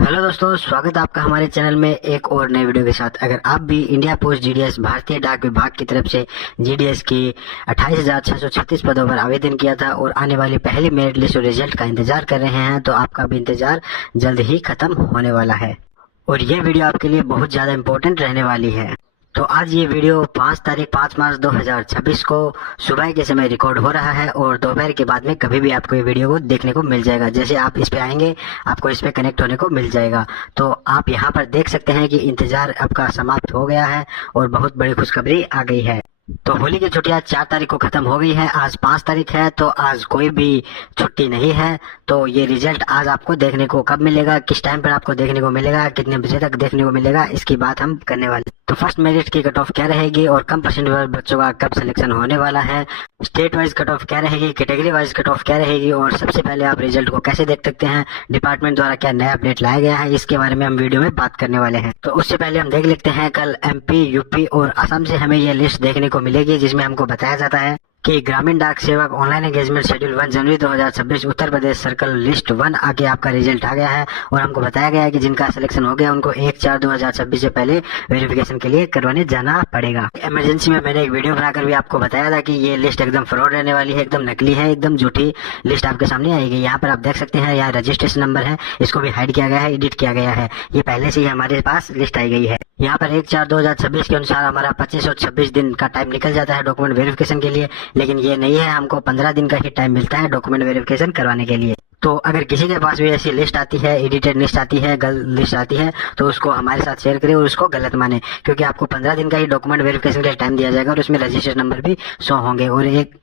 Hello दोस्तों, स्वागत है आपका हमारे चैनल में एक और नए वीडियो के साथ। अगर आप भी इंडिया पोस्ट जीडीएस भारतीय डाक विभाग की तरफ से जीडीएस की 28,636 पदों पर आवेदन किया था और आने वाली पहली मेरिट लिस्ट और रिजल्ट का इंतजार कर रहे हैं, तो आपका भी इंतजार जल्द ही खत्म होने वाला है और ये वीडियो आपके लिए बहुत ज्यादा इम्पोर्टेंट रहने वाली है। तो आज ये वीडियो 5 मार्च 2026 को सुबह के समय रिकॉर्ड हो रहा है और दोपहर के बाद में कभी भी आपको ये वीडियो को देखने को मिल जाएगा। जैसे आप इस पे आएंगे आपको इस पे कनेक्ट होने को मिल जाएगा। तो आप यहाँ पर देख सकते हैं कि इंतजार आपका समाप्त हो गया है और बहुत बड़ी खुशखबरी आ गई है। तो होली की छुट्टियां 4 तारीख को खत्म हो गई है। आज 5 तारीख है, तो आज कोई भी छुट्टी नहीं है। तो ये रिजल्ट आज आपको देखने को कब मिलेगा, किस टाइम पर आपको देखने को मिलेगा, कितने बजे तक देखने को मिलेगा, इसकी बात हम करने वाले। तो फर्स्ट मेरिट की कट ऑफ क्या रहेगी और कम परसेंट वाले बच्चों का कब सिलेक्शन होने वाला है, स्टेट वाइज कट ऑफ क्या रहेगी, कैटेगरी वाइज कट ऑफ क्या रहेगी और सबसे पहले आप रिजल्ट को कैसे देख सकते हैं, डिपार्टमेंट द्वारा क्या नया अपडेट लाया गया है, इसके बारे में हम वीडियो में बात करने वाले हैं। तो उससे पहले हम देख लेते हैं कल एमपी, यूपी और असम से हमें ये लिस्ट देखने को मिलेगी, जिसमें हमको बताया जाता है कि ग्रामीण डाक सेवक ऑनलाइन एंगेजमेंट शेड्यूल 1 जनवरी 2026 उत्तर प्रदेश सर्कल लिस्ट 1 आके आपका रिजल्ट आ गया है और हमको बताया गया है कि जिनका सिलेक्शन हो गया उनको 1/4/2026 से पहले वेरिफिकेशन के लिए करवाने जाना पड़ेगा। इमरजेंसी में मैंने एक वीडियो बनाकर भी आपको बताया था कि ये लिस्ट एकदम फ्रॉड रहने वाली है, एकदम नकली है, एकदम झूठी लिस्ट आपके सामने आएगी। यहाँ पर आप देख सकते हैं, यहाँ रजिस्ट्रेशन नंबर है, इसको भी हाइड किया गया है, एडिट किया गया है। ये पहले से ही हमारे पास लिस्ट आई गई है। यहाँ पर 1/4/2026 के अनुसार हमारा 2526 दिन का टाइम निकल जाता है डॉक्यूमेंट वेरिफिकेशन के लिए, लेकिन ये नहीं है, हमको 15 दिन का ही टाइम मिलता है डॉक्यूमेंट वेरिफिकेशन करवाने के लिए। तो अगर किसी के पास भी ऐसी लिस्ट आती है, एडिटेड लिस्ट आती है, गलत लिस्ट आती है, तो उसको हमारे साथ शेयर करें और उसको गलत माने, क्योंकि आपको 15 दिन का ही डॉक्यूमेंट वेरिफिकेशन का टाइम दिया जाएगा और उसमें रजिस्ट्रेशन नंबर भी शो होंगे। और एक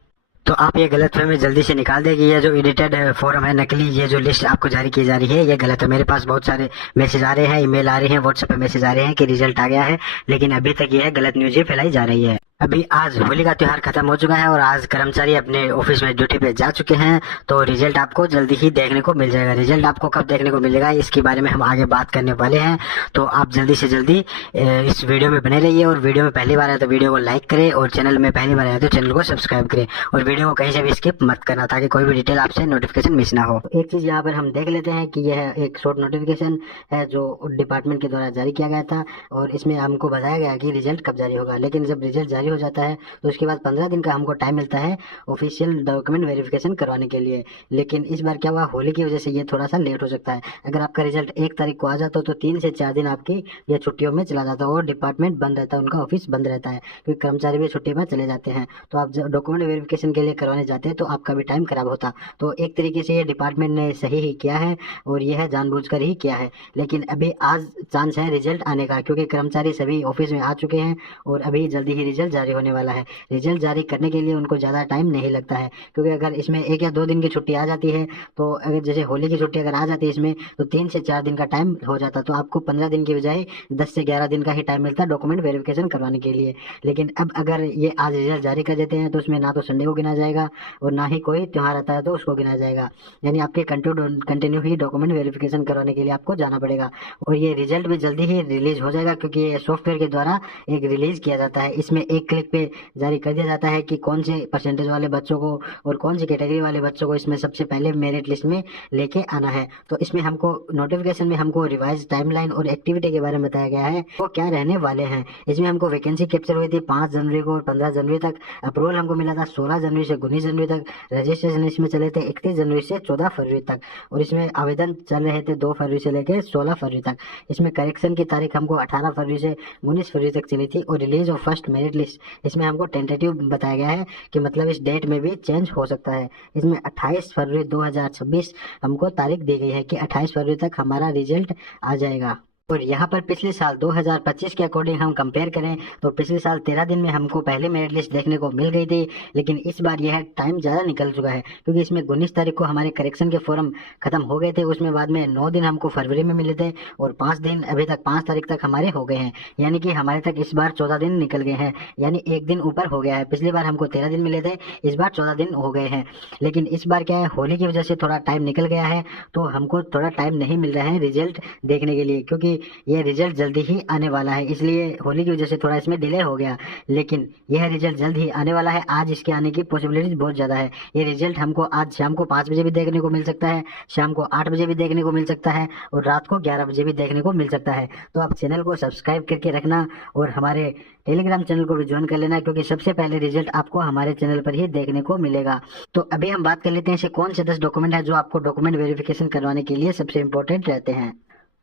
तो आप ये गलतफहमी जल्दी से निकाल दें कि ये जो एडिटेड फॉर्म है, नकली ये जो लिस्ट आपको जारी की जा रही है, ये गलत है। मेरे पास बहुत सारे मैसेज आ रहे हैं, ईमेल आ रहे हैं, व्हाट्सएप पे मैसेज आ रहे हैं कि रिजल्ट आ गया है, लेकिन अभी तक ये गलत न्यूज फैलाई जा रही है। अभी आज होली का त्योहार खत्म हो चुका है और आज कर्मचारी अपने ऑफिस में ड्यूटी पे जा चुके हैं, तो रिजल्ट आपको जल्दी ही देखने को मिल जाएगा। रिजल्ट आपको कब देखने को मिलेगा इसके बारे में हम आगे बात करने वाले हैं। तो आप जल्दी से जल्दी इस वीडियो में बने रहिए और वीडियो में पहली बार आए तो वीडियो को लाइक करें और चैनल में पहली बार आए तो चैनल को सब्सक्राइब करें और वीडियो को कहीं से भी स्किप मत करना, ताकि कोई भी डिटेल आपसे नोटिफिकेशन मिस ना हो। एक चीज यहाँ पर हम देख लेते हैं कि यह एक शॉर्ट नोटिफिकेशन है जो डिपार्टमेंट के द्वारा जारी किया गया था और इसमें हमको बताया गया कि रिजल्ट कब जारी होगा। लेकिन जब रिजल्ट जारी हो जाता है तो उसके बाद 15 दिन का हमको टाइम मिलता है ऑफिशियल डॉक्यूमेंट वेरिफिकेशन करवाने के लिए। लेकिन इस बार क्या हुआ, होली की वजह से ये थोड़ा सा लेट हो सकता है। अगर आपका रिजल्ट 1 तारीख को आ जाता तो 3 से 4 दिन आपकी ये छुट्टियों में चला जाता और डिपार्टमेंट बंद रहता है, उनका ऑफिस बंद रहता है, क्योंकि कर्मचारी भी छुट्टी में चले जाते हैं। तो आप जब डॉक्यूमेंट वेरिफिकेशन के लिए करवाने जाते हैं तो आपका भी टाइम खराब होता। तो एक तरीके से ये डिपार्टमेंट ने सही ही किया है और यह है जानबूझकर ही किया है। लेकिन अभी आज चांस है रिजल्ट आने का, क्योंकि कर्मचारी सभी ऑफिस में आ चुके हैं और अभी जल्दी ही रिजल्ट जारी होने वाला है। रिजल्ट जारी करने के लिए उनको ज़्यादा टाइम नहीं लगता है, क्योंकि अगर इसमें 1 या 2 दिन की छुट्टी आ जाती है, तो अगर जैसे होली की छुट्टी अगर आ जाती है इसमें, तो 3 से 4 दिन का टाइम हो जाता। तो आपको 15 दिन की बजाय 10 से 11 दिन का ही टाइम मिलता है डॉक्यूमेंट वेरिफिकेशन करवाने के लिए। लेकिन अब अगर ये आज रिजल्ट जारी कर देते हैं तो उसमें ना तो संडे को गिना जाएगा और ना ही कोई त्यौहार आता है तो उसको गिना जाएगा। यानी आपके कंटिन्यू ही डॉक्यूमेंट वेरिफिकेशन करवाने के लिए आपको जाना पड़ेगा और ये रिजल्ट भी जल्दी ही रिलीज हो जाएगा, क्योंकि ये सॉफ्टवेयर के द्वारा एक रिलीज किया जाता है। इसमें एक क्लिक पे जारी कर दिया जाता है कि कौन से परसेंटेज वाले बच्चों को और कौन सी कैटेगरी वाले बच्चों को इसमें सबसे पहले मेरिट लिस्ट में लेके आना है। तो इसमें हमको नोटिफिकेशन में हमको रिवाइज टाइमलाइन और एक्टिविटी के बारे में बताया गया है वो क्या रहने वाले हैं। इसमें हमको वैकेंसी कैप्चर हुई थी 5 जनवरी को और 15 जनवरी तक। अप्रूवल हमको मिला था 16 जनवरी से 19 जनवरी तक। रजिस्ट्रेशन इसमें चले थे 31 जनवरी से 14 फरवरी तक और इसमें आवेदन चल रहे थे 2 फरवरी से लेकर 16 फरवरी तक। इसमें करेक्शन की तारीख हमको 18 फरवरी से 19 फरवरी तक चली थी और release of first merit list इसमें हमको टेंटेटिव बताया गया है कि मतलब इस डेट में भी चेंज हो सकता है। इसमें 28 फरवरी 2026 हमको तारीख दी गई है कि 28 फरवरी तक हमारा रिजल्ट आ जाएगा। और यहाँ पर पिछले साल 2025 के अकॉर्डिंग हम कंपेयर करें तो पिछले साल 13 दिन में हमको पहले मेरिट लिस्ट देखने को मिल गई थी, लेकिन इस बार यह टाइम ज़्यादा निकल चुका है, क्योंकि इसमें 19 तारीख को हमारे करेक्शन के फॉर्म खत्म हो गए थे। उसमें बाद में 9 दिन हमको फरवरी में मिले थे और 5 दिन अभी तक 5 तारीख तक हमारे हो गए हैं, यानी कि हमारे तक इस बार 14 दिन निकल गए हैं, यानी 1 दिन ऊपर हो गया है। पिछली बार हमको 13 दिन मिले थे, इस बार 14 दिन हो गए हैं। लेकिन इस बार क्या है, होली की वजह से थोड़ा टाइम निकल गया है, तो हमको थोड़ा टाइम नहीं मिल रहा है रिजल्ट देखने के लिए, क्योंकि क्योंकि यह रिजल्ट जल्दी ही आने वाला है, इसलिए होली की वजह से थोड़ा इसमें डिले हो गया, लेकिन यह रिजल्ट जल्द ही आने वाला है। आज इसके आने की पॉसिबिलिटीज बहुत ज़्यादा है। ये रिजल्ट हमको आज शाम को 5 बजे भी देखने को मिल सकता है, शाम को 8 बजे भी देखने को मिल सकता है और रात को 11 बजे भी देखने को मिल सकता है। तो आप चैनल को सब्सक्राइब करके रखना और हमारे टेलीग्राम चैनल को भी ज्वाइन कर लेना, क्योंकि सबसे पहले रिजल्ट आपको हमारे चैनल पर ही देखने को मिलेगा। तो अभी हम बात कर लेते हैं ऐसे कौन से 10 डॉक्यूमेंट है जो आपको डॉक्यूमेंट वेरिफिकेशन करवाने के लिए सबसे इंपॉर्टेंट रहते हैं।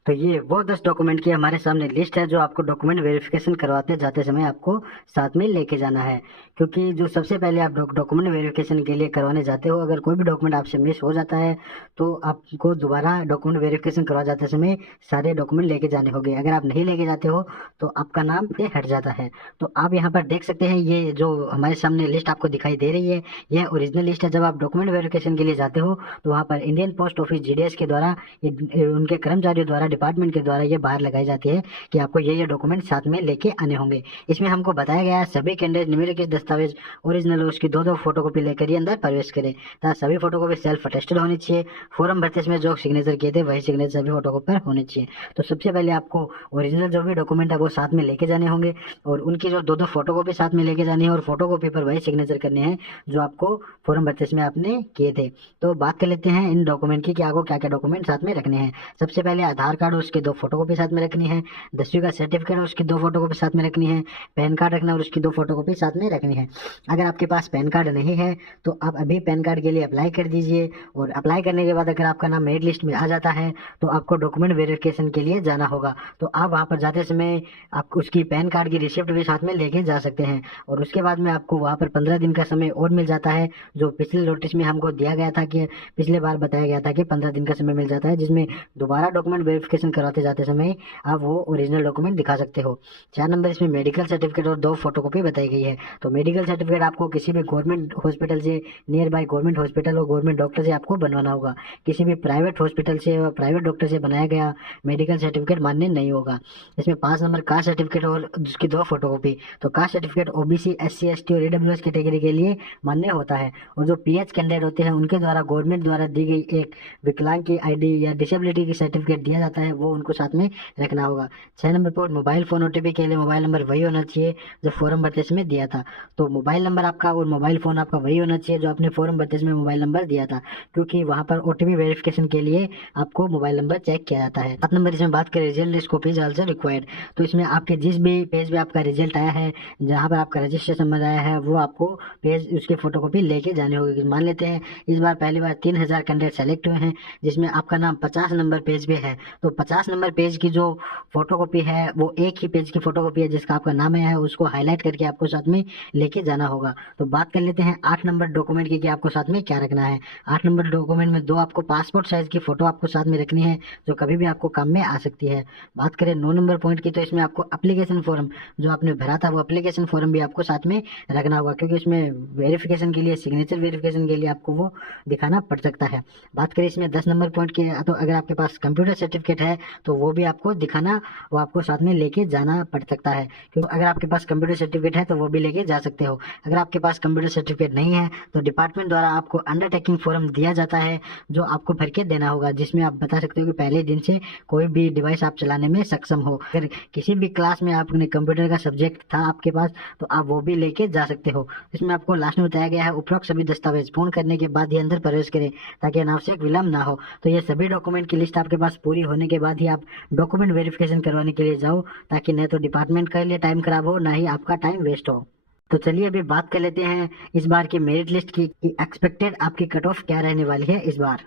तो ये वो 10 डॉक्यूमेंट की हमारे सामने लिस्ट है जो आपको डॉक्यूमेंट वेरिफिकेशन करवाते जाते समय आपको साथ में लेके जाना है, क्योंकि जो सबसे पहले आप डॉक्यूमेंट वेरिफिकेशन के लिए करवाने जाते हो, अगर कोई भी डॉक्यूमेंट आपसे मिस हो जाता है तो आपको दोबारा डॉक्यूमेंट वेरिफिकेशन करवा जाते समय सारे डॉक्यूमेंट लेके जाने होंगे। अगर आप नहीं लेके जाते हो तो आपका नाम से हट जाता है। तो आप यहाँ पर देख सकते हैं, ये जो हमारे सामने लिस्ट आपको दिखाई दे रही है यह ओरिजिनल लिस्ट है। जब आप डॉक्यूमेंट वेरिफिकेशन के लिए जाते हो तो वहाँ पर इंडियन पोस्ट ऑफिस GDS के द्वारा उनके कर्मचारियों द्वारा डिपार्टमेंट के द्वारा ये बाहर लगाई जाती है कि आपको ये डॉक्यूमेंट साथ में लेके आने होंगे। इसमें हमको बताया गया है सभी कैंडिडेट निम्नलिखित दस्तावेज ओरिजिनल और उसकी 2 फोटोकॉपी लेकर ही अंदर प्रवेश करें तथा सभी फोटोकॉपी सेल्फ अटेस्टेड होनी चाहिए। फॉर्म भरते समय जो सिग्नेचर किए थे वही सिग्नेचर सभी फोटोकॉपी पर होने चाहिए। तो सबसे पहले आपको ओरिजिनल जो भी डॉक्यूमेंट है वो साथ में लेके जाने होंगे और उनकी जो 2 फोटोकॉपी साथ में लेके जानी है और फोटोकॉपी पर वही सिग्नेचर करने हैं जो आपको फॉर्म भरते समय आपने किए थे। तो बात कर लेते हैं इन डॉक्यूमेंट की कि आपको क्या क्या डॉक्यूमेंट साथ में रखने हैं। सबसे पहले आधार कार्ड और उसके 2 फोटोकॉपी साथ में रखनी है, 10वीं का सर्टिफिकेट और उसकी 2 फोटोकॉपी साथ में रखनी है, पैन कार्ड रखना और उसकी 2 फोटोकॉपी साथ में रखनी है। अगर आपके पास पैन कार्ड नहीं है तो आप अभी पैन कार्ड के लिए अप्लाई कर दीजिए और अप्लाई करने के बाद अगर आपका नाम मेरिट लिस्ट में आ जाता है तो आपको डॉक्यूमेंट वेरिफिकेशन के लिए जाना होगा। तो आप वहाँ पर जाते समय आप उसकी पैन कार्ड की रिसिप्ट भी साथ में लेके जा सकते हैं और उसके बाद में आपको वहाँ पर 15 दिन का समय और मिल जाता है, जो पिछले नोटिस में हमको दिया गया था कि पिछले बार बताया गया था कि 15 दिन का समय मिल जाता है, जिसमें दोबारा डॉक्यूमेंट वेरिफिकेशन कराते जाते समय आप वो ओरिजिनल डॉक्यूमेंट दिखा सकते हो। 4 नंबर इसमें मेडिकल सर्टिफिकेट और 2 फोटोकॉपी बताई गई है। तो मेडिकल सर्टिफिकेट आपको किसी भी गवर्नमेंट हॉस्पिटल से, नियर बाय गवर्नमेंट हॉस्पिटल और गवर्नमेंट डॉक्टर से आपको बनवाना होगा। किसी भी प्राइवेट हॉस्पिटल से और प्राइवेट डॉक्टर से बनाया गया मेडिकल सर्टिफिकेट मान्य नहीं होगा। इसमें 5 नंबर कास्ट सर्टिफिकेट और उसकी 2 फोटोकॉपी। तो caste certificate OBC, SC, ST और EWS कैटेगरी के लिए मान्य होता है और जो PH कैंडिडेट होते हैं उनके द्वारा गवर्नमेंट द्वारा दी गई एक विकलांग की ID या डिसेबिलिटी की सर्टिफिकेट दिया जाता है, वो उनको साथ में रखना होगा। 6 नंबर पर मोबाइल फोन OTP के लिए मोबाइल नंबर वही होना चाहिए जो फॉर्म भरते समय दिया था। तो मोबाइल नंबर आपका और मोबाइल फोन आपका वही होना चाहिए जो आपने फॉर्म भरते समय मोबाइल नंबर दिया था, क्योंकि वहाँ पर OTP वेरिफिकेशन के लिए आपको मोबाइल नंबर चेक किया जाता है। 7 नंबर इसमें बात करें result list copy also required. तो इसमें आपके जिस भी पेज पे आपका रिजल्ट आया है, जहाँ पर आपका रजिस्ट्रेशन नंबर आया है, वो आपको पेज उसकी फोटोकॉपी लेके जानी होगी। मान लेते हैं इस बार पहली बार 3000 कैंडिडेट सेलेक्ट हुए हैं जिसमें आपका नाम 50 नंबर पेज पे है। तो 50 नंबर पेज की जो फोटोकॉपी है वो एक ही पेज की फोटोकॉपी है जिसका आपका नाम है, उसको हाईलाइट करके आपको साथ में लेके जाना होगा। तो बात कर लेते हैं 8 नंबर डॉक्यूमेंट की कि आपको साथ में क्या रखना है। 8 नंबर डॉक्यूमेंट में 2 आपको पासपोर्ट साइज की फोटो आपको साथ में रखनी है जो कभी भी आपको काम में आ सकती है। बात करें 9 नंबर पॉइंट की, तो इसमें आपको एप्लीकेशन फॉर्म जो आपने भरा था वो एप्लीकेशन फॉर्म भी आपको साथ में रखना होगा, क्योंकि इसमें वेरिफिकेशन के लिए, सिग्नेचर वेरिफिकेशन के लिए आपको वो दिखाना पड़ सकता है। बात करें इसमें 10 नंबर पॉइंट की, तो अगर आपके पास कंप्यूटर सर्टिफिकेट है तो वो भी आपको दिखाना, वो आपको साथ में लेके जाना पड़ सकता है, क्योंकि अगर आपके पास कंप्यूटर सर्टिफिकेट है तो वो भी लेके जा सकते हो। अगर आपके पास कंप्यूटर सर्टिफिकेट नहीं है तो डिपार्टमेंट द्वारा आपको अंडरटेकिंग फॉर्म दिया जाता है जो आपको भर के देना होगा, जिसमें आप बता सकते हो कि पहले दिन से कोई भी डिवाइस आप चलाने में सक्षम हो। अगर किसी भी क्लास में आपने कंप्यूटर का सब्जेक्ट था आपके पास तो आप वो भी लेके जा सकते हो। इसमें आपको लास्ट में बताया गया है उपरोक्त सभी दस्तावेज पूर्ण करने के बाद ही अंदर प्रवेश करें ताकि अनावश्यक विलंब ना हो। तो ये सभी डॉक्यूमेंट की लिस्ट आपके पास पूरी होने के बाद ही आप डॉक्यूमेंट वेरिफिकेशन करवाने के लिए जाओ, ताकि न तो डिपार्टमेंट के लिए टाइम खराब हो, ना ही आपका टाइम वेस्ट हो। तो चलिए अभी बात कर लेते हैं इस बार की मेरिट लिस्ट की एक्सपेक्टेड आपकी कट ऑफ क्या रहने वाली है इस बार।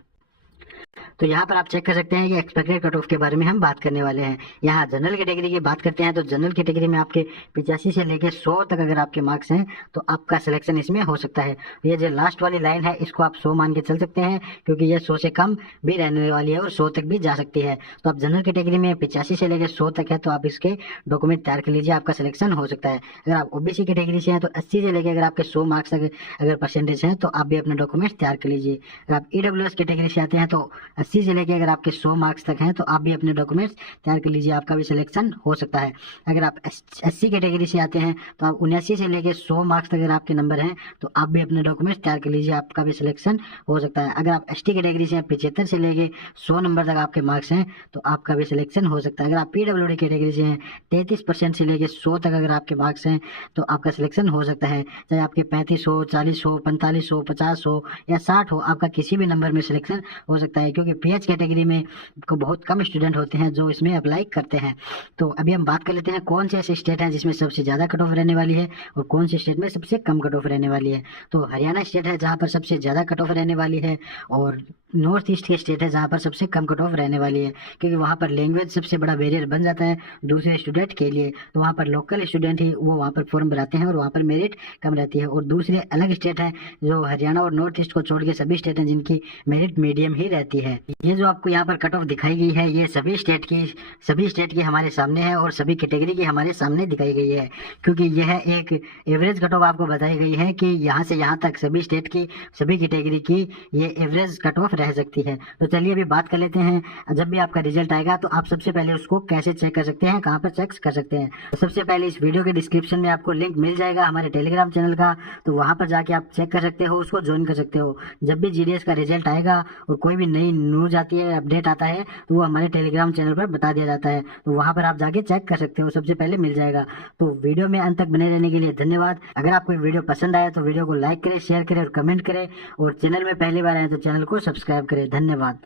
तो यहाँ पर आप चेक कर सकते हैं कि एक्सपेक्टेड कट ऑफ के बारे में हम बात करने वाले हैं। यहाँ जनरल कैटेगरी की बात करते हैं तो जनरल कैटेगरी में आपके 85 से लेकर 100 तक अगर आपके मार्क्स हैं तो आपका सिलेक्शन इसमें हो सकता है। ये जो लास्ट वाली लाइन है इसको आप 100 मान के चल सकते हैं, क्योंकि ये 100 से कम भी रहने वाली है और 100 तक भी जा सकती है। तो आप जनरल कैटेगरी में 85 से लेकर 100 तक है तो आप इसके डॉक्यूमेंट तैयार कर लीजिए, आपका सिलेक्शन हो सकता है। अगर आप OBC कैटेगरी से हैं तो 80 से लेकर अगर आपके 100 मार्क्स अगर परसेंटेज हैं तो आप भी अपने डॉक्यूमेंट्स तैयार कर लीजिए। अगर आप EWS कैटेगरी से आते हैं तो 80 से लेके अगर आपके 100 मार्क्स तक हैं तो आप भी अपने डॉक्यूमेंट्स तैयार कर लीजिए, आपका भी सिलेक्शन हो सकता है। अगर आप SC कैटेगरी से आते हैं तो आप 79 से लेके 100 मार्क्स तक अगर आपके नंबर हैं तो आप भी अपने डॉक्यूमेंट्स तैयार कर लीजिए, आपका भी सिलेक्शन हो सकता है। अगर आप ST कैटेगरी से 75 से लेके 100 नंबर तक आपके मार्क्स हैं तो आपका भी सिलेक्शन हो सकता है। अगर आप PWD कैटेगरी से हैं 33% से लेके 100 तक अगर आपके मार्क्स हैं तो आपका सिलेक्शन हो सकता है। चाहे आपके 35 हो, 40 हो, 45 हो, 50 हो या 60 हो, आपका किसी भी नंबर में सिलेक्शन हो सकता है, क्योंकि PH कैटेगरी में को बहुत कम स्टूडेंट होते हैं जो इसमें अप्लाई करते हैं। तो अभी हम बात कर लेते हैं कौन से ऐसे स्टेट हैं जिसमें सबसे ज़्यादा कट ऑफ रहने वाली है और कौन से स्टेट में सबसे कम कट ऑफ रहने वाली है। तो हरियाणा स्टेट है जहाँ पर सबसे ज़्यादा कट ऑफ रहने वाली है, और नॉर्थ ईस्ट के स्टेट है जहाँ पर सबसे कम कट ऑफ रहने वाली है, क्योंकि वहाँ पर लैंग्वेज सबसे बड़ा बैरियर बन जाता है दूसरे स्टूडेंट के लिए। तो वहाँ पर लोकल स्टूडेंट ही वो वहाँ पर फॉर्म भराते हैं और वहाँ पर मेरिट कम रहती है। और दूसरे अलग स्टेट हैं जो हरियाणा और नॉर्थ ईस्ट को छोड़ के सभी स्टेट हैं जिनकी मेरिट मीडियम ही रहती है। ये जो आपको यहाँ पर कट ऑफ दिखाई गई है ये सभी स्टेट की हमारे सामने है और सभी कैटेगरी की हमारे सामने दिखाई गई है, क्योंकि यह एक एवरेज कट ऑफ आपको बताई गई है कि यहाँ से यहाँ तक सभी स्टेट की सभी कैटेगरी की ये एवरेज कट ऑफ रह सकती है। तो चलिए अभी बात कर लेते हैं जब भी आपका रिजल्ट आएगा तो आप सबसे पहले उसको कैसे चेक कर सकते हैं, कहाँ पर चेक कर सकते हैं। तो सबसे पहले इस वीडियो के डिस्क्रिप्शन में आपको लिंक मिल जाएगा हमारे टेलीग्राम चैनल का, तो वहाँ पर जाके आप चेक कर सकते हो, उसको ज्वाइन कर सकते हो। जब भी GDS का रिजल्ट आएगा और कोई भी नई न्यूज आती है, अपडेट आता है, तो वो हमारे टेलीग्राम चैनल पर बता दिया जाता है, तो वहाँ पर आप जाके चेक कर सकते हो, सबसे पहले मिल जाएगा। तो वीडियो में अंत तक बने रहने के लिए धन्यवाद। अगर आपको वीडियो पसंद आया तो वीडियो को लाइक करें, शेयर करें और कमेंट करें, और चैनल में पहली बार आए तो चैनल को सब्सक्राइब करें। धन्यवाद।